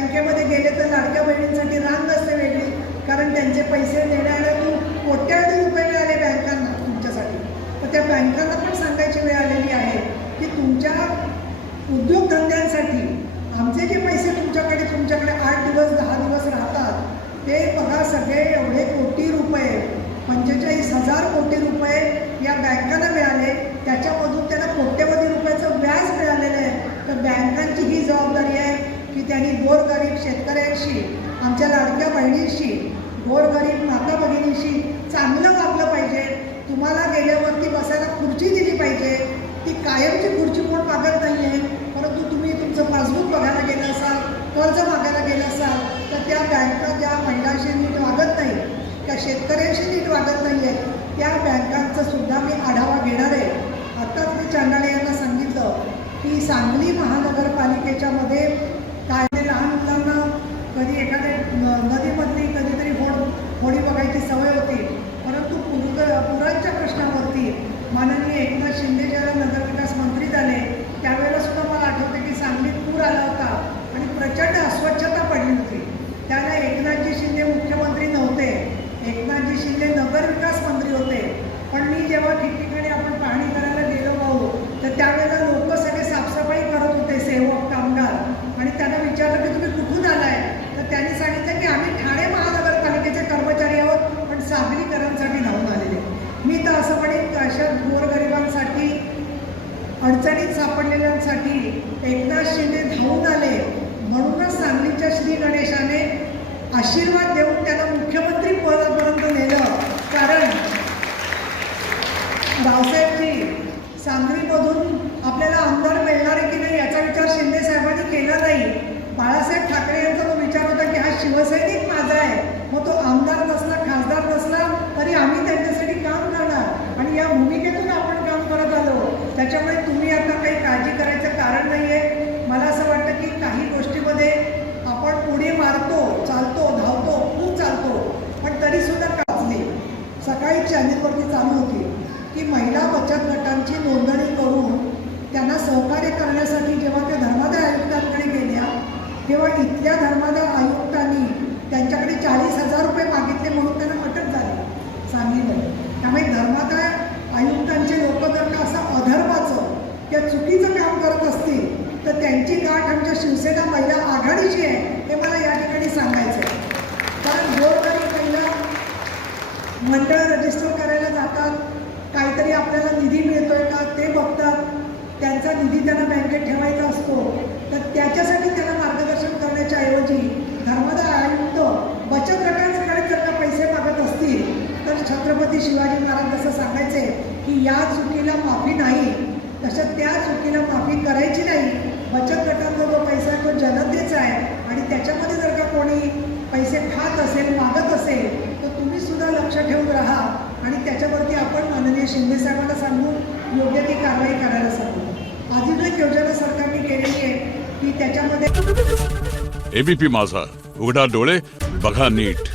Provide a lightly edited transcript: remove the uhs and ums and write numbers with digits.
बँकेमध्ये गेले तर लाडक्या बहिणींसाठी रांग असते वेगळी, कारण त्यांचे पैसे देण्याला कोट्यावधी रुपये मिळाले बँकांना तुमच्यासाठी. तर त्या बँकांना पण सांगायची वेळ आलेली आहे की तुमच्या उद्योगधंद्यांसाठी आमचे जे पैसे तुमच्याकडे 8 दिवस 10 दिवस राहतात, ते बघा सगळे एवढे कोटी रुपये, 45,000 कोटी रुपये या बँकांना मिळाले. त्याच्यामधून त्यांना कोट्यवधी रुपयाचं व्याज मिळालेलं आहे. तर बँकांची ही जबाबदारी आहे की त्यांनी गोरगरीब शेतकऱ्यांशी, आमच्या लाडक्या बहिणींशी, गोरगरीब माता भगिनींशी चांगलं वागलं पाहिजे. तुम्हाला गेल्यावरती बसायला खुर्ची दिली पाहिजे. ती कायमची खुर्ची कोण मागत नाही आहे, परंतु तुम्ही तुमचं पासबुक बघायला गेलं असाल, कर्ज मागायला गेलं असाल, तर त्या बँका ज्या महिलांशी नीट वागत नाही, त्या शेतकऱ्यांशी नीट वागत नाही आहेत, त्या बँकांचं सुद्धा मी आढावा घेणार आहे. आत्ताच मी चांडाळे यांना सांगितलं की सांगली महानगरपालिकेच्या मध्ये काय ते लहान मुलांना कधी एखाद्या नदीमधली कधीतरी होडी बघायची सवय होती, परंतु पुरांच्या प्रश्नावरती माननीय एकनाथ शिंदे ज्याला नगरविकास मंत्री झाले त्यावेळेला सुद्धा मला आठवते की सांगलीत पूर आला होता आणि प्रचंड अस्वच्छता पडली होती. त्याला एकनाथजी शिंदे मुख्यमंत्री नव्हते, एकनाथजी शिंदे नगरविकास मंत्री होते. पण मी जेव्हा ठिकठिकाणी आपण पाहणी करायला गेलो भाऊ, तर त्यावेळेला लोक सगळे साफसफाई करत होते, सेवक कामगार, आणि त्यांना विचारलं की तुम्ही कुठून आलाय, तर त्यांनी सांगितलं की आम्ही ठाणे महानगरपालिकेचे कर्मचारी आहोत, पण सागरीकरांसाठी धावून आलेले. मी तर असं म्हणेन अशा गोरगरिबांसाठी, अडचणीत सापडलेल्यांसाठी एकनाथ शिंदे धावून आले. म्हणूनच सांगलीच्या श्री गणेशाने आशीर्वाद देऊन त्याला मुख्यमंत्री पदापर्यंत नेलं. कारण रावसाहेबजी, सांगलीमधून आपल्याला आमदार मिळणार आहे की नाही याचा विचार शिंदे साहेबांनी केला नाही. बाळासाहेब ठाकरे यांचा तो विचार होता की हा शिवसैनिक माझा आहे, मग तो आमदार नसला, खासदार नसला तरी आम्ही त्यांच्यासाठी काम करणार, आणि या भूमिकेतून आपण काम करत आलो. त्याच्यामुळे तुम्ही आता काही काळजी करायचं कारण नाही आहे. मला असं वाटतं की काही गोष्टीमध्ये आपण पुढे मारतो, चालतो, धावतो, खूप चालतो, पण तरीसुद्धा काचली. सकाळी चॅनेलवरती चालू होती की महिला बचत गटांची नोंदणी करून त्यांना सहकार्य करण्यासाठी जेव्हा त्या धर्मादाय आयुक्तांकडे गेल्या, तेव्हा इथल्या धर्मादाय आयुक्तांनी त्यांच्याकडे 40,000 रुपये मागितले, म्हणून त्यांना अटक झाली सांगलीमध्ये. त्यामुळे धर्मादाय आयुक्तांचे लोक जर का असं अधर्माचं त्या चुकीचं काम करत असतील तर त्यांची गाठ आमच्या शिवसेना महिला आघाडीची आहे, हे मला या ठिकाणी सांगायचं आहे. कारण गोरगरीब महिला मंडळ रजिस्टर करायला जातात, काहीतरी आपल्याला निधी मिळतोय का ते बघतात, त्यांचा निधी त्यांना बँकेत ठेवायचा असतो, तर त्याच्यासाठी त्यांना मार्गदर्शन करण्याच्या ऐवजी धर्मादाय आयुक्त बचत गटांकडे जर का पैसे मागत असतील तर छत्रपती शिवाजी महाराज जसं सांगायचे की या चुकीला माफी नाही, तसं त्या चुकीला माफी करायची नाही. बचत गटांचा जो पैसा आहे तो जनतेचा आहे, आणि त्याच्यामध्ये जर का कोणी पैसे खात असेल, मागत असेल, तर तुम्ही सुद्धा लक्ष ठेवून राहा, आणि त्याच्यावरती आपण माननीय शिंदे साहेबांना सांगून योग्य ती कारवाई करायला सांगू. अजून एक योजना सरकारने केलेली आहे की त्याच्यामध्ये एबीपी माझा, उघडा डोळे बघा नीट.